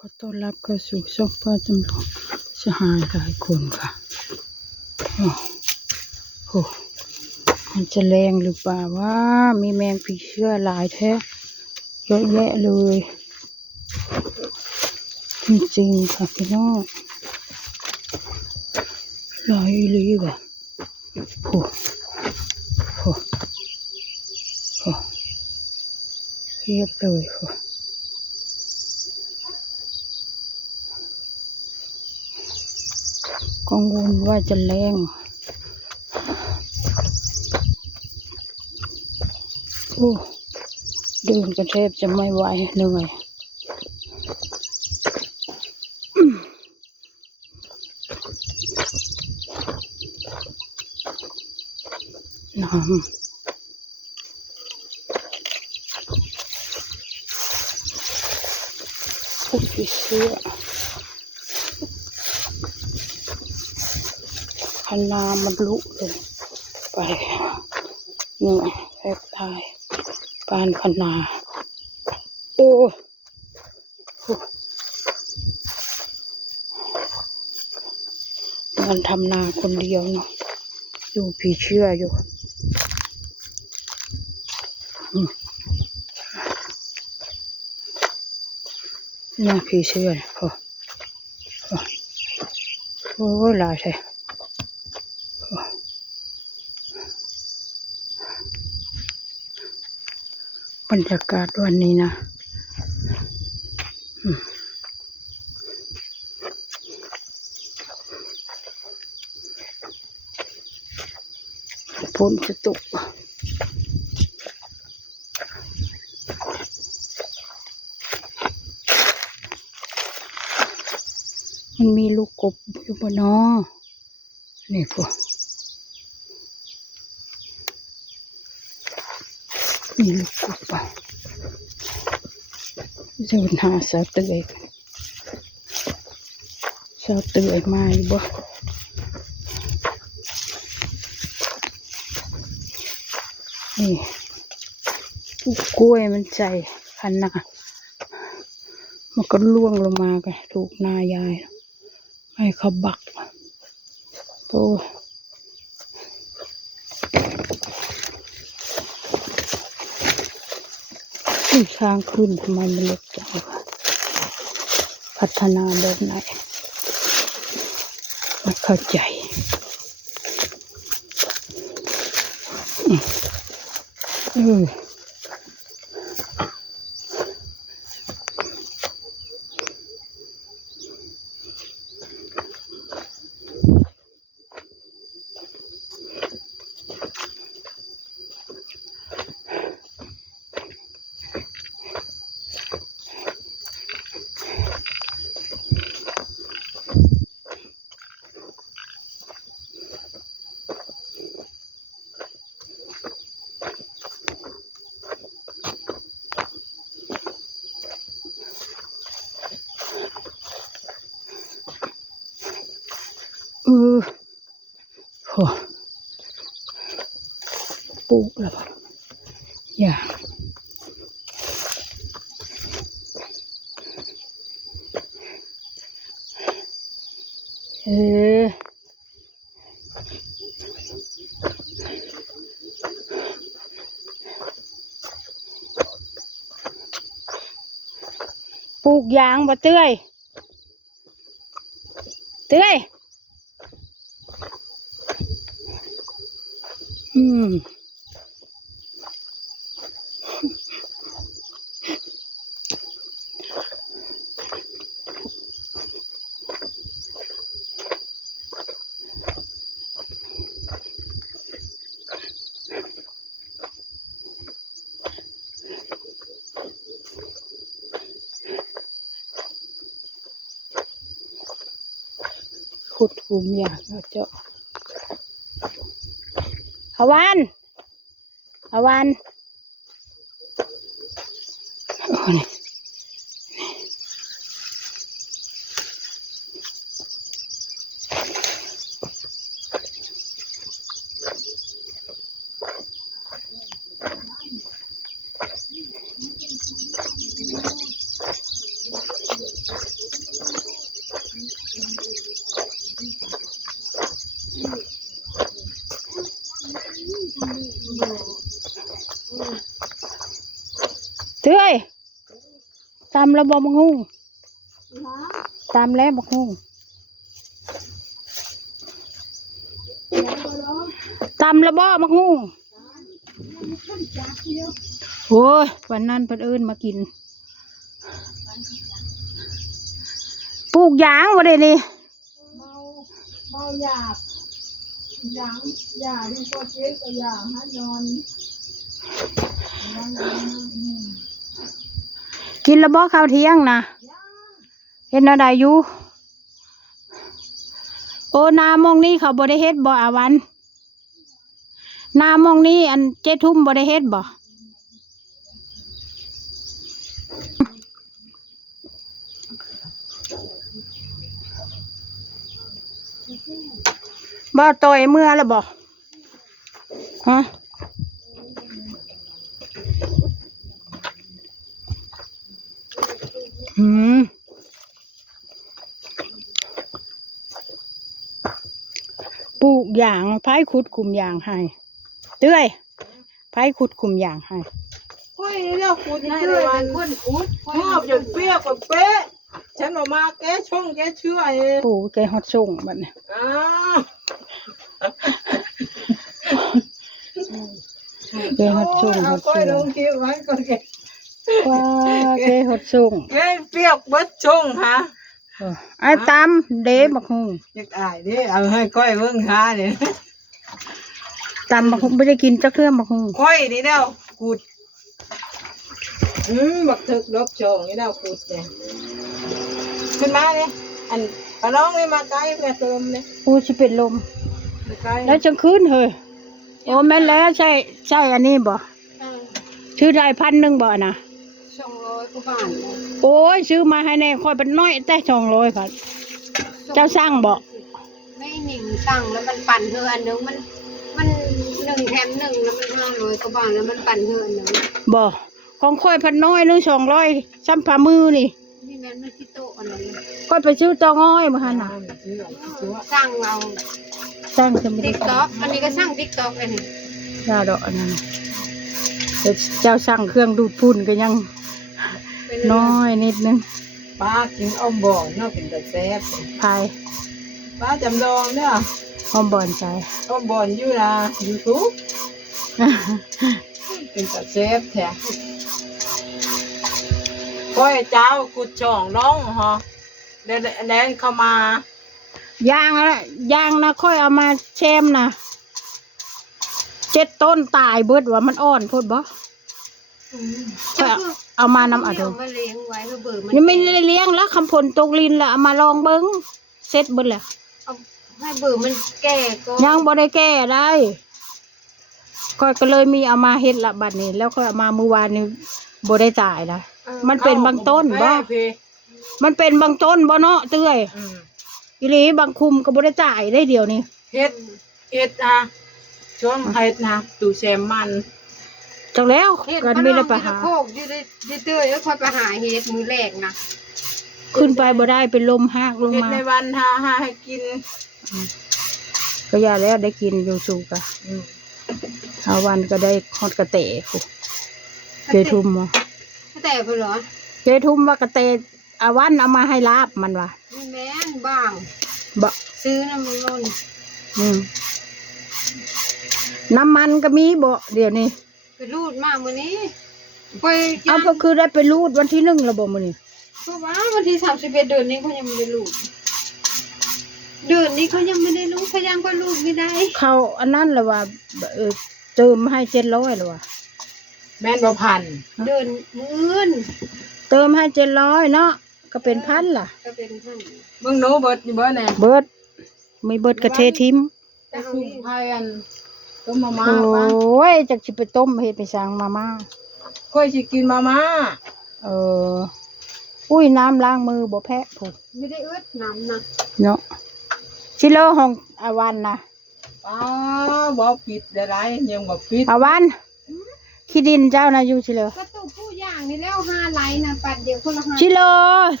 ขอต้อนรับเข้าสู่ช่องป้าจำลองสหายหลายคนค่ะโอ้โหมันจะแรงหรือเปล่าว่ามีแมงผีเสื้อหลายแท้เยอะแยะเลยจริงๆค่ะพี่น้องหลายเลยว่ะโอ้โหโอ้เรียบเลยค่ะกังวลว่าจะแรงโอ้เดินกันแทบจะไม่ไหวเหนื่อยน้ำพวกผีเสื้อคณามันลุเลยไปเหนื่อยแทบตายปานคณาโอ้มันทำนาคนเดียวเนาะดูผีเชื่ออยู่น่าผีเชื่อโอ้หลายใช่บรรยากาศวันนี้นะฝนจะตกมันมีลูกกบอยู่บนนอนี่พวกมีลูกกบอ่ะจะหาสาวเตยมาอยู่บ่นี่กล้วยมันใจพันนามันก็ล่วงลงมากันถูกนายายให้เขาบักโอ้ช้างขึ้นทำไมมันเล็กจังพัฒนาแบบไหนไม่เข้าใจโหปลูกแล้วอย่างปลูกยางบ่เตื้อยขุดหุมอย่างเราเจาะฮวันนี่ เตื้อยตามระบบมังงูตามแล้วมังงูตามระบบมังงูโอ้ยวันนั้นเพิ่นเอิ้นมากินปลูกยางบ่ได้นี่เมาหยาบหยาที่พ่อเจ๊ก็หยาให้นอนกินระบบข้าวเที่ยงนะเฮ็ดแนวใดอยู่โอ้นามองนี้เขาบ่ได้เฮ็ดบ่อาวันนามองนี้อันเจ๊ทุ่มบ่ได้เฮ็ดบ่บ่ต่อยเมื่อแล้วบ่ฮะปลูกอย่างไผ่ขุดคุมอย่างให้เตื้อยไผ่ขุดคุมอย่างให้ค่อยแล้วขุดได้เลยวันคนขุดชอบอย่างเปรี้ยวกับเป๊ะฉันออกมาแกช่องแกเชื่อเองปลูกแกฮอดส่งบัดนี้แกฮอดส่งฮอดส่งลงคิวไว้ก่อนแกว่าแกฮอดส่งแกเปรี้ยวเบิดช่องฮะไอ้ตามเด้บักฮุงอยากอายเด้เอาให้ก้อยเบิ่งหาเนี่ยตามบักฮุงไม่ได้กินจักเทื่อบักฮุงก้อยนี่แล้วกูดบักถึกลบช่องนี่แล้วกูดเนี่ยขึ้นมาเนี่ยอันปลาน้องนี่มาใกล้แม่เติมเนี่ยโอ้สิเป็นลมแล้วจังคืนเฮ้ยโอ้แม่นแล้วใช่อันนี้บ่ชื่อไทย1,000บ่นะ200กว่าบาทโอ้ยซื้อมาให้แน่ค่อยเป็นน้อยแต่200 บาทเจ้าสร้างบ่ไม่หนิงสั่งแล้วมันปั่นเธออันนึงมัน1 แถม 1แล้วมัน500กว่าบาทแล้วมันปั่นเธออันนึงบ่ของค่อยพันน้อยนึง200ซ้ำฝ่ามือนี่แม่นมันที่โต๊ะอันนั้นค่อยไปซื้อตอง้อยมาหั่นน่ะสั่งเอาสร้างจะไม่ได้ TikTok อันนี้ก็สั่ง TikTok เลยนี่ยาดอกอันนั้นเจ้าสั่งเครื่องดูดฝุ่นก็ยังน้อยนิดนึงป้ากินอ้อมบ่อนเนาะเป็นแต่แซ่บพายป้าจำลองเนี่ยอ้อมบ่อนใจอ้อมบ่อนอยู่นะ YouTube เป็นแต่แซ่บแท้ก้อยเจ้ากุดช่องร้องฮะเดินเข้ามาย่างนะค่อยเอามาแช่มนะ7 ต้นตายเบิดว่ามันอ่อนพูดบ่เอามานำอัดมาเลี้ยงไว้เบื่อมันยังไม่ได้เลี้ยงแล้วคำผลตกลินแล้วเอามาลองเบิ้งเซ็ตเบิดแหละให้เบื่อมันแก่ก็ยังบ่ได้แก้ได้ก็เลยมีเอามาเฮ็ดละบัดนี้แล้วก็เอามาเมื่อวานนี้บ่ได้จ่ายนะมันเป็นบางต้นบ่มันเป็นบางต้นบ่เนาะเตื้อยอีหลีบางคุมก็บ่ได้จ่ายได้เดียวนี้เฮ็ดนะช่วงเฮ็ดนะตู้แซมมันจังแล้วกันไม่ได้ไปหาโคกยืดเตื้อยแล้วค่อยไปหาเฮ็ดมือแรกนะขึ้นไปบ่ได้เป็นลมหากลงมาเฮ็ดในวันหาให้กินก็อย่าแล้วได้กินอยู่สุกะหาวันก็ได้ฮอดกระเตะเจทุ่มกระเตะเพิ่นเหรอเจทุ่มว่ากระเตะอาวันเอามาให้ลาบมันว่ะแม่นบ้างบ่ซื้อน้ำมันล้นน้ำมันก็มีบ่เดี๋ยวนี้ไปรูดมามื้อนี้ไปเอาก็คือได้ไปรูดวันที่1แล้วบ่มื้อนี้เพราะว่าวันที่31เดือนนี้เขายังไม่ได้รูดเดือนนี้เขายังไม่ได้รูดเขายังก็รูดไม่ได้เขาอันนั้นแหละว่าเติมให้700แล้วว่ะแม่นบ่พันเดือนมื้อเติมให้700เนาะก็เป็นพันล่ะก็เป็นพันเบิ่งโนเบิดอยู่เบิดแน่เบิดมีเบิดกระเททิมแต่สุกไผอันต้มมาม่าโอ้ยจักสิไปต้มเฮ็ดไปสร้างมาม่าก้อยสิกินมาม่าอุ้ยน้ำล้างมือบ่แพ้พุ่นไม่ได้อึดน้ำนะเนาะชิโลของอาวันนะบ่ผิดได้ยังบ่ผิดอาวัน ขี้ดินเจ้านะอยู่ชิเลอก ระตุกผู้อย่างนี่แล้ว5ไหลนะปัดเดียวคนละ5 ชิเลอ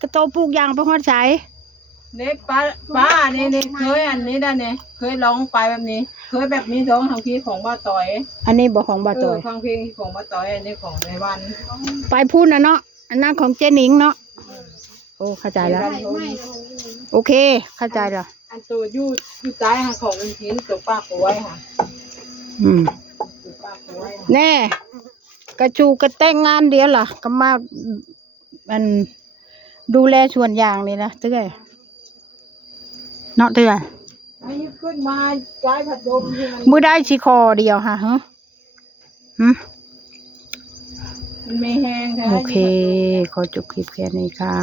กระโตปลูกยางไปฮอดไส เนี่ยป้าเนี่ยเคยอันนี้ได้เนี่ยเคยร้องไปแบบนี้ เคยแบบนี้ร้องทางพี่ของบ้าต่อย อันนี้บ่ของบ่ตอย ฟังเพลงของบ้าต่อยอันนี้ของในวัน ไปพูดนะเนาะอันนั้นของเจนิงเนาะโอ้เข้าใจแล้ว ไม่ โอเค เข้าใจแล้ว อันตัวยู่ใต้ค่ะของอินทินตัวป้าป่วยค่ะ อืม ตัวป้าป่วย แน่กระจูกระแต่งงานเดียวล่ะก็มามันดูแลส่วนอย่างนี่นะเตื้อยเนาะเตื้อย ให้ขึ้นมาใช้ผัดลมที่มัน มือได้สิคอเดียวค่ะฮะหืม มันไม่แห้งค่ะ โอเค ขอจบคลิปแค่นี้ค่ะ